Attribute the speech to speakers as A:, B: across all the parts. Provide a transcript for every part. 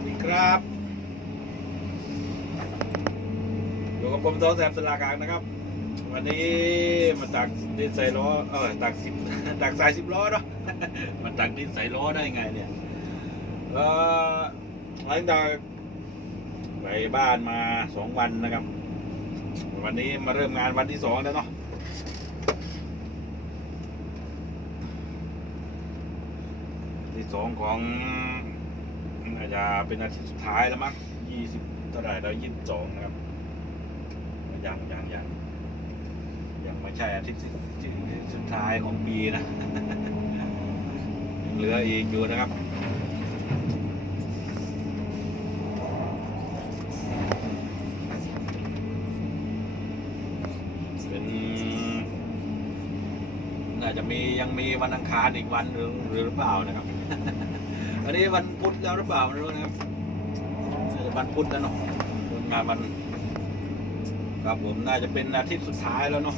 A: สดีครับอยู่กับผมโตแซมสลากลางนะครับ วันนี้มาตักดินใส่ล้อเออตักสิบตักสายสิบล้อเนาะมาตักดินใส่ล้อได้ไงเนี่ยก็หลังจากไปบ้านมาสองวันนะครับ วันนี้มาเริ่มงานวันที่สองแล้วเนาะที่สองของ จะเป็นอาทิตย์สุดท้ายแล้วมั้งยี่สิบเท่าไหร่แล้วยี่สิบสองนะครับ ยังยังยังยังไม่ใช่อาทิตย์สุดท้ายของปีนะยังเหลืออีกอยู่นะครับเป็นน่าจะมียังมีวันอังคารอีกวันหรือหรือเปล่านะครับ อันนี้วันพุธแล้วหรือเปล่าไม่รู้นะครับวันพุธแล้วเนาะงานวันครับผมน่าจะเป็นอาทิตย์สุดท้ายแล้วเนาะ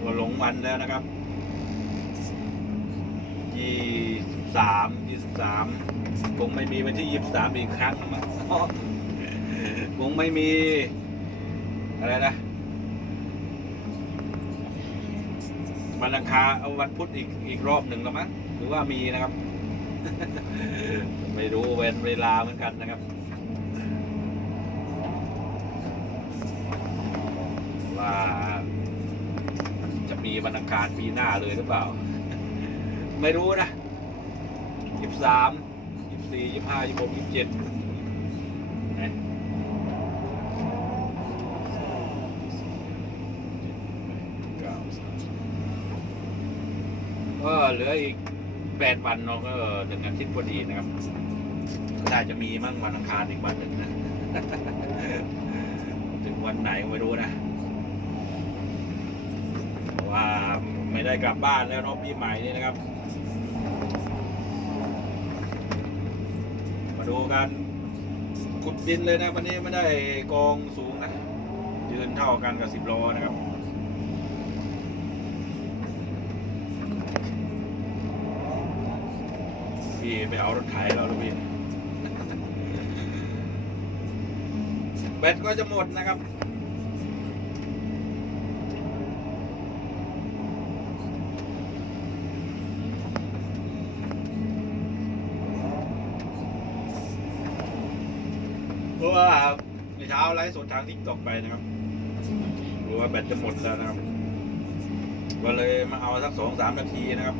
A: ตัวหลงวันแล้วนะครับยี่สิบสามยี่สิบสามคงไม่มีวันที่ยี่สิบสามอีกครั้งนะมั้งคงไม่มีอะไรนะวันอังคารเอาวันพุธอีกอีกรอบหนึ่งแล้วมั้งหรือว่ามีนะครับ ไม่รู้เวลเวลาเหมือนกันนะครับ ว่าจะมีวันอังคารปีหน้าเลยหรือเปล่า ไม่รู้นะยี่สามยี่สี่ยี่ห้ายี่หกยี่เจ็ดก็เหลืออีก แปดวันเนาะก็หนึ่งอาทิตย์พอดีนะครับน่าจะมีมั่งวันอังคารอีกวันหนึ่งนะถึงวันไหนไม่รู้นะเพราะว่าไม่ได้กลับบ้านแล้วเนาะปีใหม่นี่นะครับ มาดูกันขุดดินเลยนะวันนี้ไม่ได้กองสูงนะยืนเท่ากันกับสิบล้อนะครับ พี่ไปเอารถไถแล้วลูกพี่แบตก็จะหมดนะครับเพราะว่าในเช้าไลฟ์สดทางทิกตอกไปนะครับรู้ว่าแบตจะหมดแล้วนะครับ ก็เลยมาเอาสักสองสามนาทีนะครับ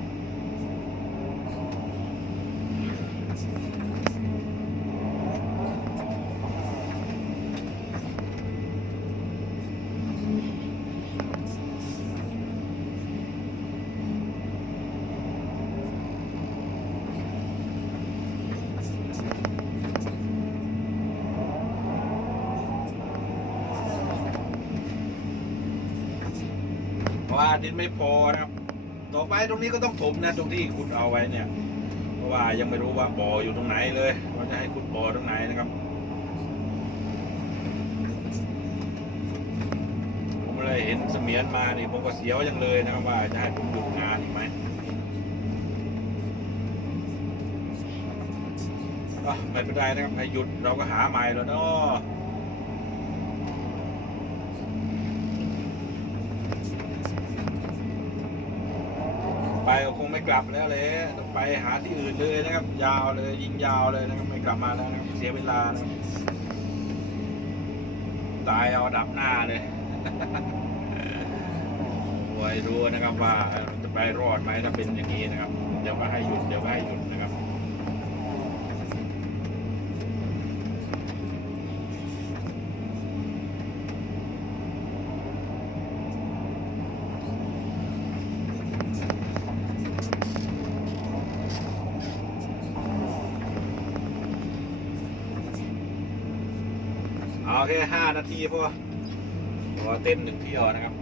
A: ดินไม่พอนะครับ ต่อไปตรงนี้ก็ต้องถมนะตรงที่ขุดเอาไว้เนี่ย เพราะว่ายังไม่รู้ว่าบ่ออยู่ตรงไหนเลยว่าจะให้ขุดบ่อตรงไหนนะครับผมเลยเห็นเสมียนมานี่ผมก็เสียวยังเลยนะครับว่าจะให้ผมหยุดงานอีกไหมก็ไม่เป็นไรนะครับให้หยุดเราก็หาใหม่แล้วเนาะ ก็คงไม่กลับแล้วเลยต้องไปหาที่อื่นเลยนะครับ ยาวเลยยิงยาวเลยนะครับไม่กลับมาแล้วนะครับเสียเวลานะตายเอาดับหน้าเลยไว้ดูนะครับว่าจะไปรอดไหมถ้าเป็นอย่างนี้นะครับ เดี๋ยวก็ให้หยุดเดี๋ยวก็ให้หยุด แค่ห้านาทีพอพอเต็มหนึ่งเที่ยวนะครับ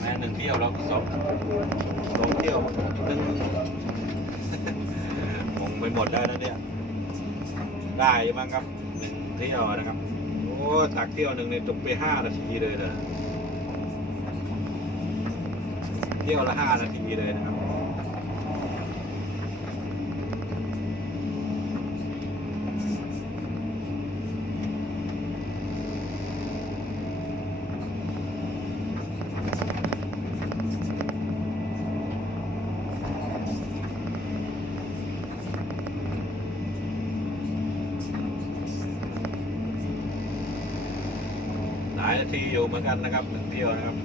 A: แม่หนึ่งเที่ยวแล้วสองสองเที่ยวหนึ่งงงไปหมดแล้วนะเนี่ย ได้มั้งครับหนึ่งเที่ยวนะครับ โอ้ตักเที่ยวหนึ่งเนี่ยตกไปห้านาทีเลยนะเที่ยวละห้านาทีเลยนะครับายนาทีอยู่เหมือนกันนะครับหนึ่งเที่ยวนะครับ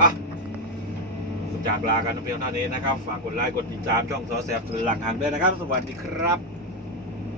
A: อะจากลากันเพียงเท่านี้นะครับ ฝากกดไลค์กดติดตามช่องสอแสบสื่อหลังหันด้วยนะครับ สวัสดีครับ